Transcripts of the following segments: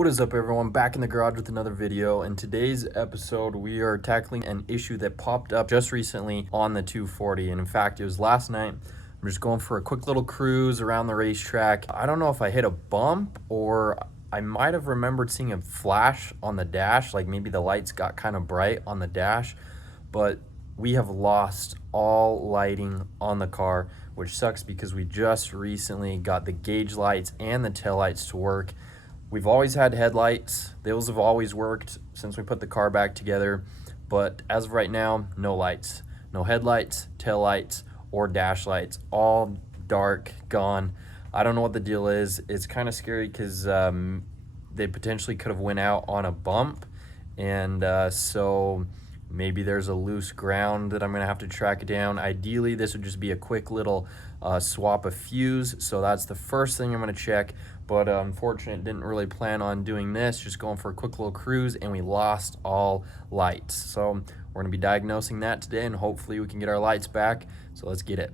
What is up, everyone? Back in the garage with another video. In today's episode, we are tackling an issue that popped up just recently on the 240. And in fact, it was last night. I'm just going for a quick little cruise around the racetrack. I don't know if I hit a bump or I might have remembered seeing a flash on the dash, like maybe the lights got kind of bright on the dash, but we have lost all lighting on the car, which sucks because we just recently got the gauge lights and the tail lights to work. We've always had headlights. Those have always worked since we put the car back together. But as of right now, no lights. No headlights, tail lights, or dash lights. All dark, gone. I don't know what the deal is. It's kind of scary because they potentially could have went out on a bump. And so maybe there's a loose ground that I'm going to have to track down. Ideally, this would just be a quick little swap of fuse. So that's the first thing I'm going to check. But unfortunately, didn't really plan on doing this, just going for a quick little cruise, and we lost all lights. So we're gonna be diagnosing that today, and hopefully we can get our lights back. So let's get it.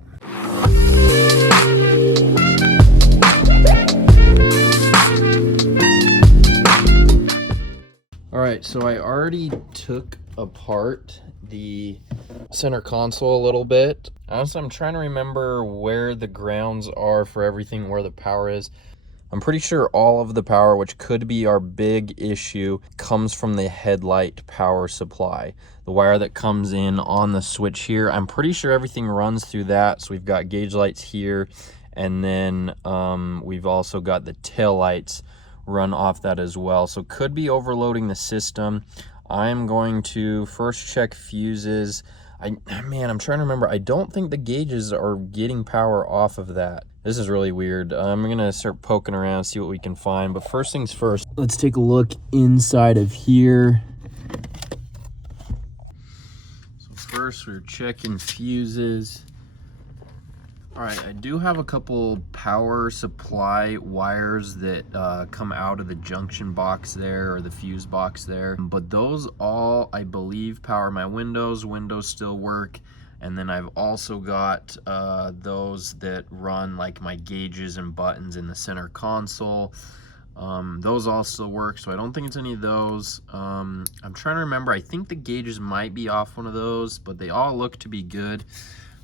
All right, so I already took apart the center console a little bit. Honestly, I'm trying to remember where the grounds are for everything, where the power is. I'm pretty sure all of the power, which could be our big issue, comes from the headlight power supply. The wire that comes in on the switch here, I'm pretty sure everything runs through that. So we've got gauge lights here, and then we've also got the tail lights run off that as well. So could be overloading the system. I'm going to first check fuses. I'm trying to remember. I don't think the gauges are getting power off of that. This is really weird. I'm gonna start poking around, see what we can find. But first things first, let's take a look inside of here. So first we're checking fuses. All right, I do have a couple power supply wires that come out of the junction box there, or the fuse box there. But those all, I believe, power my windows. Windows still work. And then I've also got those that run like my gauges and buttons in the center console. Those also work, so I don't think it's any of those. I'm trying to remember. I think the gauges might be off one of those, but they all look to be good.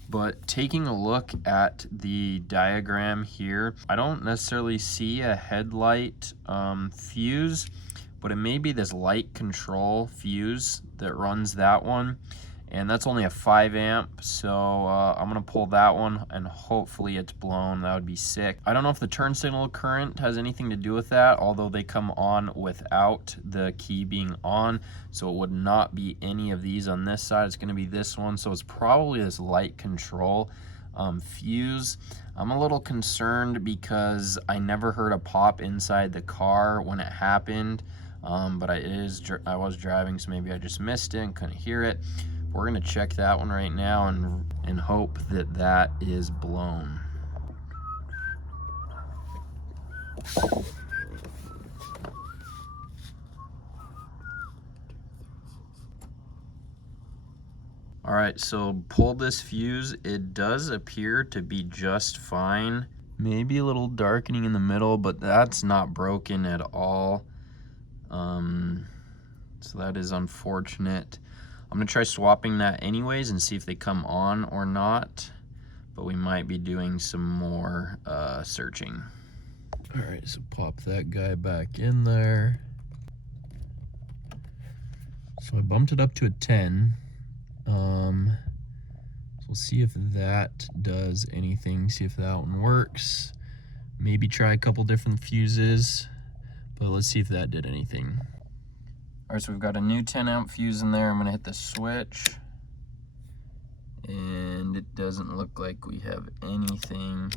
But taking a look at the diagram here, I don't necessarily see a headlight fuse, but it may be this light control fuse that runs that one. And that's only a 5 amp, so I'm gonna pull that one and hopefully it's blown. That would be sick. I don't know if the turn signal current has anything to do with that, although they come on without the key being on, so it would not be any of these on this side. It's gonna be this one, so it's probably this light control fuse. I'm a little concerned because I never heard a pop inside the car when it happened, but I was driving, so maybe I just missed it and couldn't hear it. We're gonna check that one right now and hope that that is blown. All right, so pulled this fuse. It does appear to be just fine. Maybe a little darkening in the middle, but that's not broken at all. So that is unfortunate. I'm gonna try swapping that anyways and see if they come on or not, but we might be doing some more searching. All right, so pop that guy back in there. So I bumped it up to a 10. So we'll see if that does anything, see if that one works. Maybe try a couple different fuses, but let's see if that did anything. All right, so we've got a new 10 amp fuse in there. I'm gonna hit the switch, and it doesn't look like we have anything.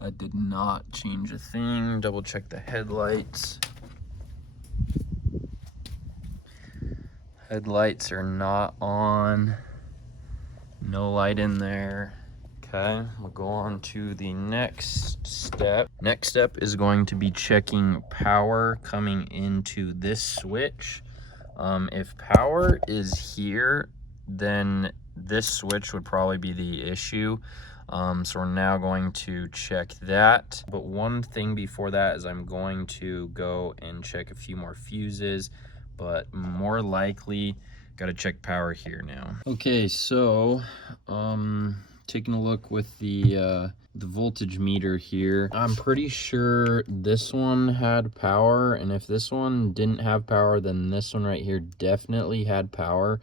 That did not change a thing. Double check the headlights. Headlights are not on. No light in there. Okay, we'll go on to the next step. Next step is going to be checking power coming into this switch. If power is here, then this switch would probably be the issue. So we're now going to check that. But one thing before that is I'm going to go and check a few more fuses, but more likely got to check power here now. Okay, so taking a look with the voltage meter here. I'm pretty sure this one had power, and if this one didn't have power, then this one right here definitely had power.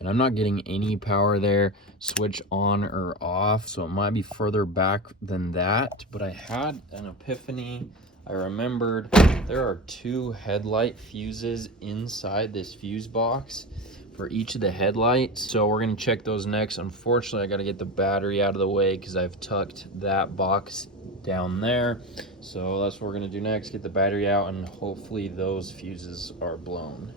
And I'm not getting any power there, switch on or off, so it might be further back than that. But I had an epiphany. I remembered there are 2 headlight fuses inside this fuse box for each of the headlights, so we're gonna check those next. Unfortunately, I gotta get the battery out of the way because I've tucked that box down there. So that's what we're gonna do next, get the battery out, and hopefully those fuses are blown.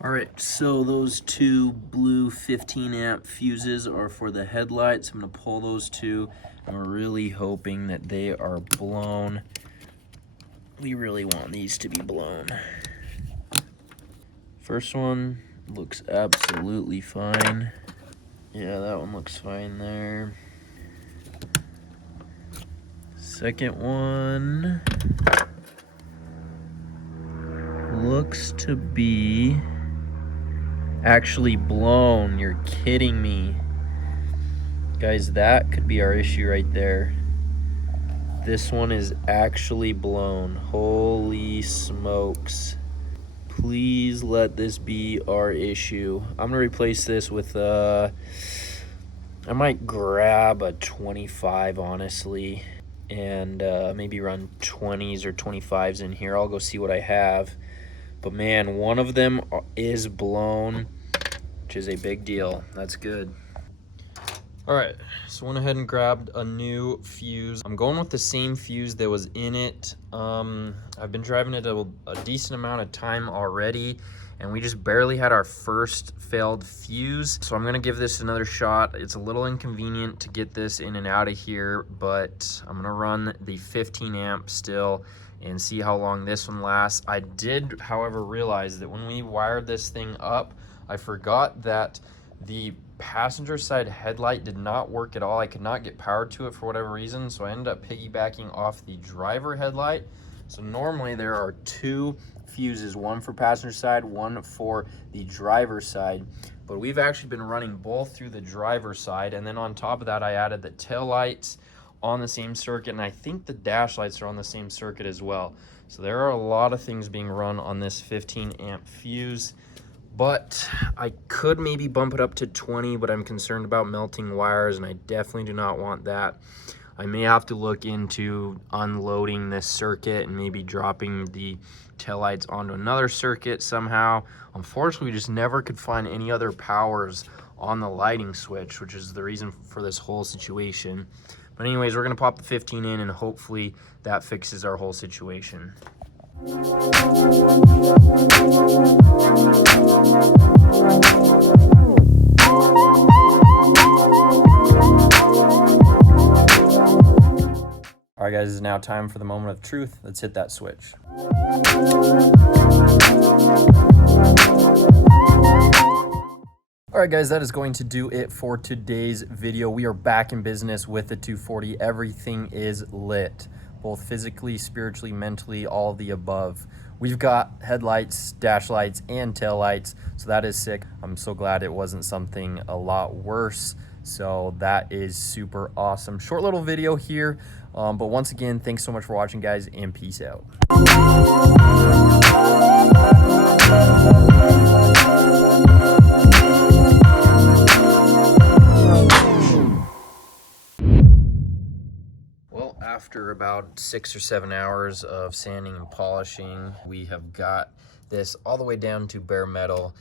All right, so those 2 blue 15 amp fuses are for the headlights. I'm gonna pull those 2, and we're really hoping that they are blown. We really want these to be blown. First one looks absolutely fine. Yeah, that one looks fine there. Second one looks to be actually blown. You're kidding me. Guys, that could be our issue right there. This one is actually blown. Holy smokes. Please let this be our issue. I'm gonna replace this with I might grab a 25, honestly, and maybe run 20s or 25s in here. I'll go see what I have. But man, one of them is blown, which is a big deal. That's good. All right, so went ahead and grabbed a new fuse. I'm going with the same fuse that was in it. I've been driving it a decent amount of time already, and we just barely had our first failed fuse. So I'm gonna give this another shot. It's a little inconvenient to get this in and out of here, but I'm gonna run the 15 amp still and see how long this one lasts. I did, however, realize that when we wired this thing up, I forgot that the passenger side headlight did not work at all. I could not get power to it for whatever reason, so I ended up piggybacking off the driver headlight. So normally there are 2 fuses, one for passenger side, one for the driver side, but we've actually been running both through the driver side, and then on top of that I added the tail lights on the same circuit, and I think the dash lights are on the same circuit as well. So there are a lot of things being run on this 15 amp fuse. But I could maybe bump it up to 20, but I'm concerned about melting wires, and I definitely do not want that. I may have to look into unloading this circuit and maybe dropping the taillights onto another circuit somehow. Unfortunately, we just never could find any other powers on the lighting switch, which is the reason for this whole situation. But anyways, we're gonna pop the 15 in, and hopefully that fixes our whole situation. All right, guys, it's now time for the moment of truth. Let's hit that switch. All right, guys, that is going to do it for today's video. We are back in business with the 240. Everything is lit, both physically, spiritually, mentally, all of the above. We've got headlights, dash lights, and tail lights, so that is sick. I'm so glad it wasn't something a lot worse. So that is super awesome. Short little video here, but once again, thanks so much for watching, guys, and peace out. Well, after about 6 or 7 hours of sanding and polishing, we have got this all the way down to bare metal.